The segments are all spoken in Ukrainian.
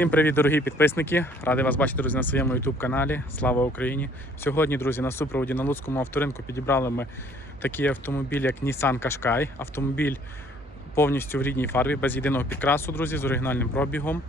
Всім привіт, дорогі підписники! Радий вас бачити, друзі, на своєму YouTube каналі. Слава Україні! Сьогодні, друзі, на супроводі на Луцькому авторинку підібрали ми такий автомобіль, як Nissan Qashqai. Автомобіль повністю в рідній фарбі, без єдиного підкрасу, друзі, з оригінальним пробігом.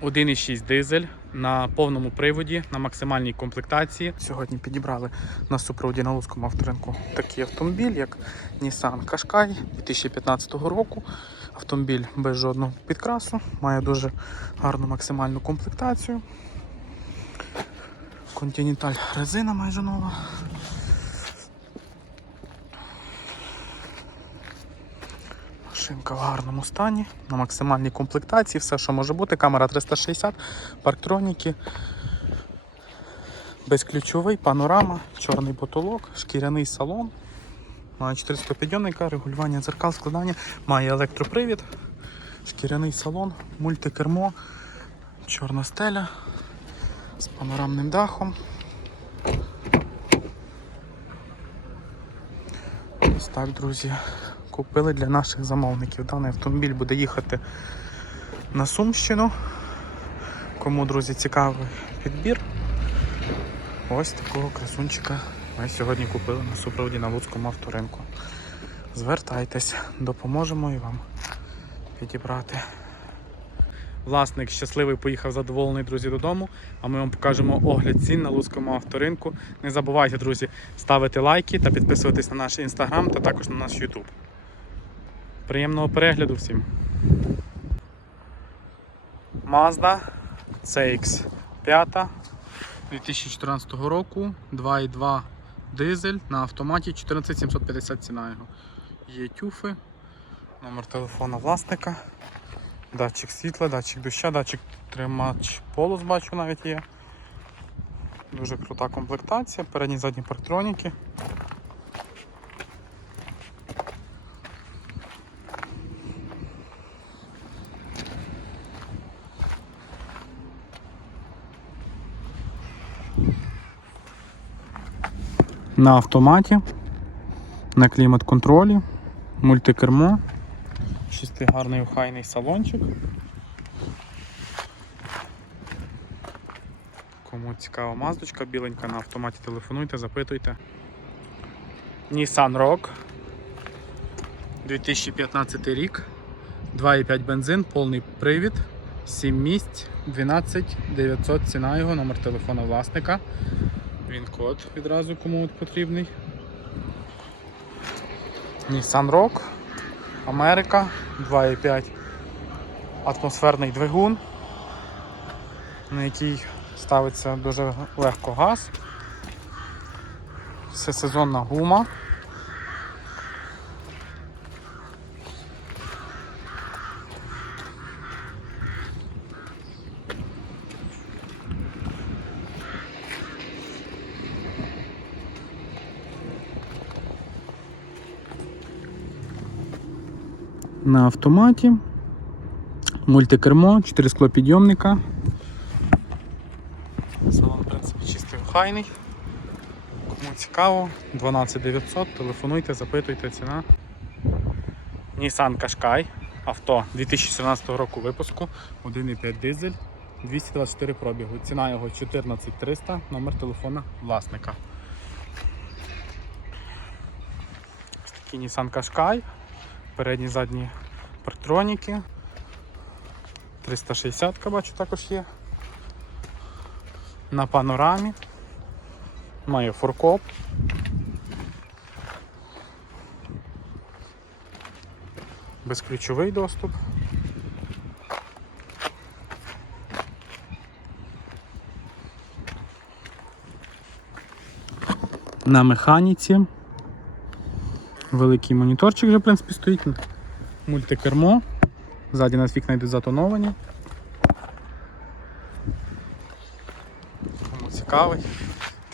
1,6 дизель на повному приводі, на максимальній комплектації. Сьогодні підібрали на супроводі на Луцькому авторинку такий автомобіль, як Nissan Qashqai 2015 року. Автомобіль без жодного підкрасу, має дуже гарну максимальну комплектацію. Continental резина майже нова. Машинка в гарному стані, на максимальній комплектації, все, що може бути. Камера 360, парктроніки, безключовий, панорама, чорний потолок, шкіряний салон. Має 400 підйомника, регулювання дзеркал, складання, має електропривід, шкіряний салон, мультикермо, чорна стеля з панорамним дахом. Ось так, друзі, купили для наших замовників. Даний автомобіль буде їхати на Сумщину. Кому, друзі, цікавий підбір. Ось такого красунчика ми сьогодні купили на супроводі на Луцькому авторинку. Звертайтесь, допоможемо і вам підібрати. Власник щасливий поїхав задоволений, друзі, додому. А ми вам покажемо огляд цін на Луцькому авторинку. Не забувайте, друзі, ставити лайки та підписуватись на наш інстаграм та також на наш Ютуб. Приємного перегляду всім! Mazda CX5 2014 року, 2.2 дизель на автоматі 14750 ціна його. Є тюфи, номер телефона власника, датчик світла, датчик доща, датчик тримач полос бачу навіть є. Дуже крута комплектація, передні задні парктроніки. На автоматі, на клімат-контролі, мультикермо, чистий гарний охайний салончик. Кому цікава маздочка, біленька на автоматі телефонуйте, запитуйте. Nissan Rogue 2015 рік, 2,5 бензин, повний привід, 7 місць, 12 900 ціна його, номер телефона власника. Він код відразу кому потрібний. Nissan Rock, Америка, 2,5 атмосферний двигун, на який ставиться дуже легко газ. Всесезонна гума. На автоматі. Мультикермо, 4 склопідйомника. Салон, в принципі, чистий охайний. Кому цікаво, 12900, телефонуйте, запитуйте ціна. Nissan Qashqai, авто 2017 року випуску, 1,5 дизель, 224 пробігу. Ціна його 14300, номер телефона власника. Ось такий Nissan Qashqai передні задні парктроніки. 360 бачу також є. На панорамі. Має форкоп. Безключовий доступ. На механіці. Великий моніторчик вже в принципі стоїть. Мультикермо. Ззаді нас вікна йдуть затоновані. Кому цікавий,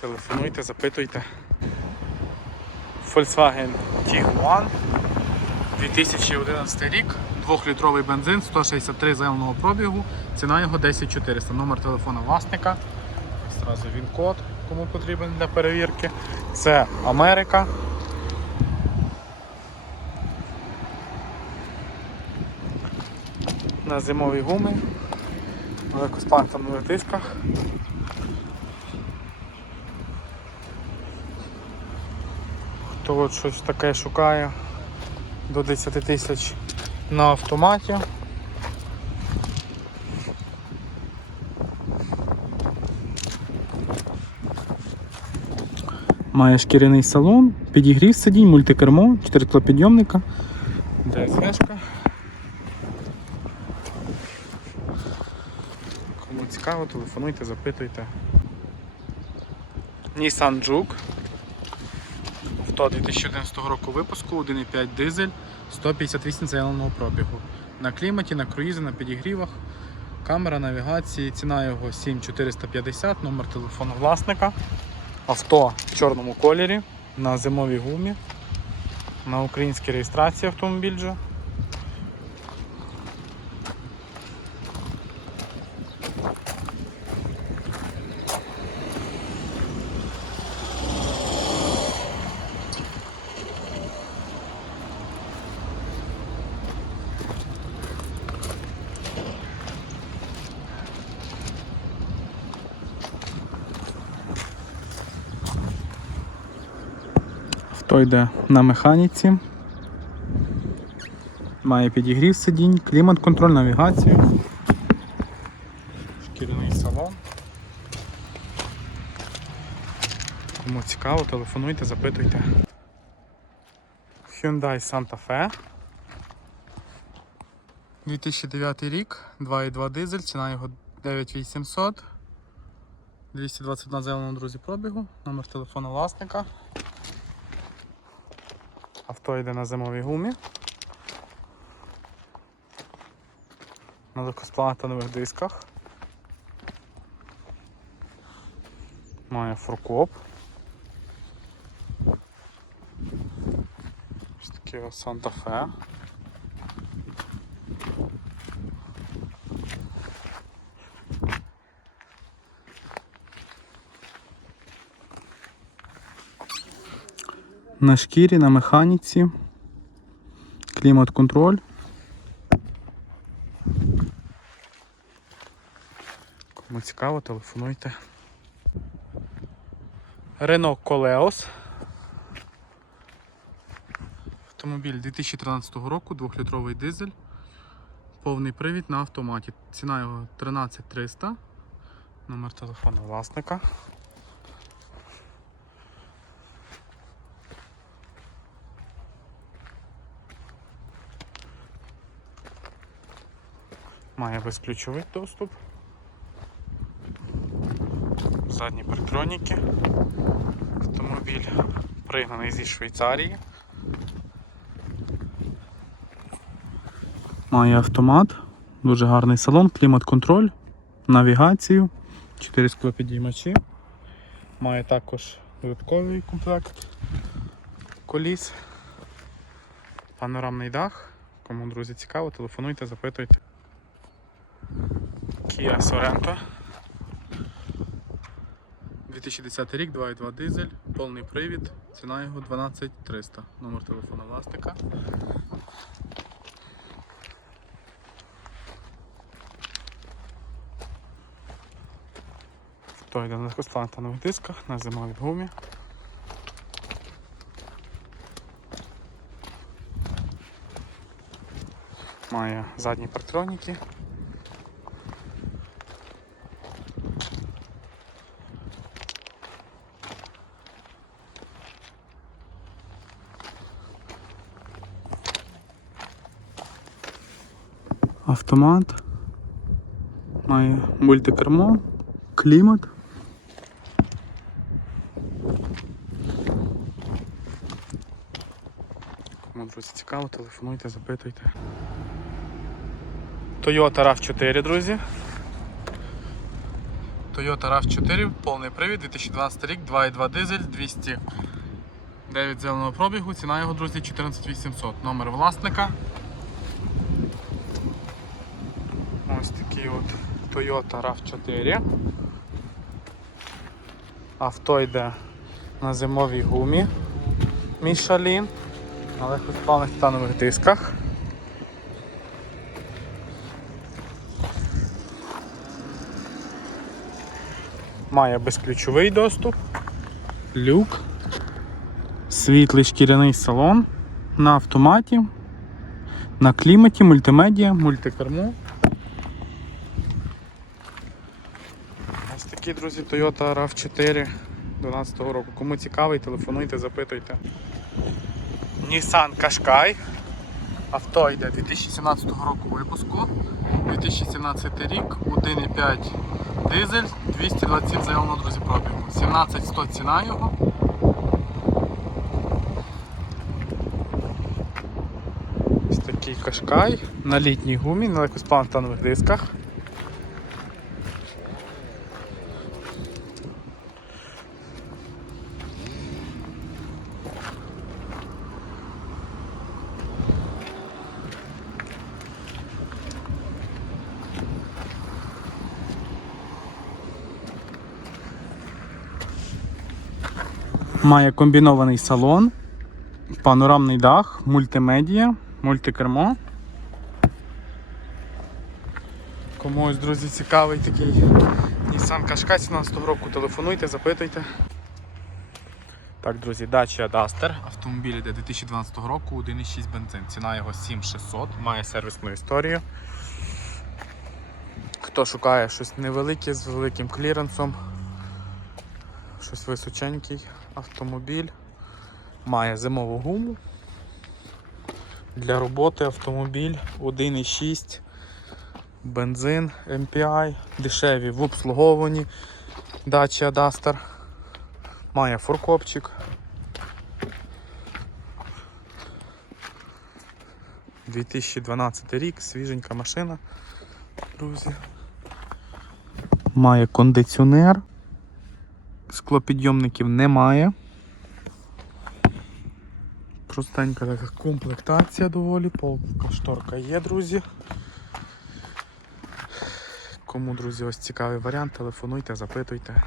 телефонуйте, запитуйте. Volkswagen Tiguan 2011 рік, 2-літровий бензин, 163 зеленого пробігу, ціна його 10400. Номер телефона власника. Зразу він код, кому потрібен для перевірки. Це Америка. На зимові гуми, на легкоспантанових дисках. Хто от щось таке шукає до 10 тисяч на автоматі. Має шкіряний салон, підігрів сидінь, мультикермо, 4 підйомника, ДСГшка. Кому цікаво, телефонуйте, запитуйте. Nissan Juke. Авто 2011 року випуску, 1,5 дизель, 158 заявленого пробігу. На кліматі, на круїзі, на підігрівах. Камера навігації, ціна його 7450, номер телефону власника. Авто в чорному кольорі, на зимовій гумі, на українській реєстрації автомобіль же. Авто йде на механіці. Має підігрів сидінь, клімат, контроль, навігацію. Шкіряний салон. Кому цікаво, телефонуйте, запитуйте. Hyundai Santa Fe. 2009 рік, 2,2 дизель, ціна його 9800. 221 заявлено, друзі, пробігу, номер телефону власника. Авто йде на зимовій гумі. На легкосплатанових дисках. Має фуркоп. Ось таке Санта-Фе. На шкірі, на механіці, клімат-контроль. Кому цікаво, телефонуйте. Renault Coleos. Автомобіль 2013 року, 2-літровий дизель, повний привід на автоматі. Ціна його 13300. Номер телефону власника. Має безключовий доступ. Задні партроніки. Автомобіль пригнаний зі Швейцарії. Має автомат, дуже гарний салон, клімат-контроль, навігацію, 4 склопідіймачі. Має також додатковий комплект коліс, панорамний дах. Кому, друзі, цікаво, телефонуйте, запитуйте. Kia Sorento. 2010 рік, 2,2 дизель, повний привід, ціна його 12300. Номер телефону власника. Хто йде на легкосплантанових дисках на зимовій гумі. Має задні партроніки. Автомат. Має мультикермо, клімат. Кому, друзі, цікаво, телефонуйте, запитуйте. Toyota RAV4, друзі. Toyota RAV4, повний привід, 2012 рік, 2,2 дизель, 209 зеленого пробігу, ціна його, друзі, 14800. Номер власника. ось такий от Toyota RAV4. Авто йде на зимовій гумі Мішалін, на легкоспальних титанових дисках. Має безключовий доступ, люк, світлий шкіряний салон на автоматі, на кліматі, мультимедіа, мультикарму. Такий, друзі, Toyota RAV4 12 року. Кому цікавий, телефонуйте, запитуйте. Nissan Qashqai. Авто йде 2017 року випуску. 2017 рік, 1,5 дизель, 227 заявлено, друзі, пробігу. 17100 ціна його. Ось такий кашкай на літній гумі, на легкосплантанових дисках. Має комбінований салон, панорамний дах, мультимедіа, мультикермо. Комусь, друзі, цікавий такий Nissan Qashqai 17 року, телефонуйте, запитуйте. Так, друзі, Dacia Duster. Автомобіль йде 2012 року, 1,6 бензин. Ціна його 7600, має сервісну історію. Хто шукає щось невелике з великим кліренсом, щось височенький автомобіль, має зимову гуму. Для роботи автомобіль 1,6 бензин MPI, дешеві в обслуговуванні Dacia Duster. Має форкопчик. «2012 рік, свіженька машина, друзі. Має кондиціонер. Склопідйомників немає. Простенька така комплектація доволі, полка шторка є, друзі. Кому, друзі, ось цікавий варіант, телефонуйте, запитуйте.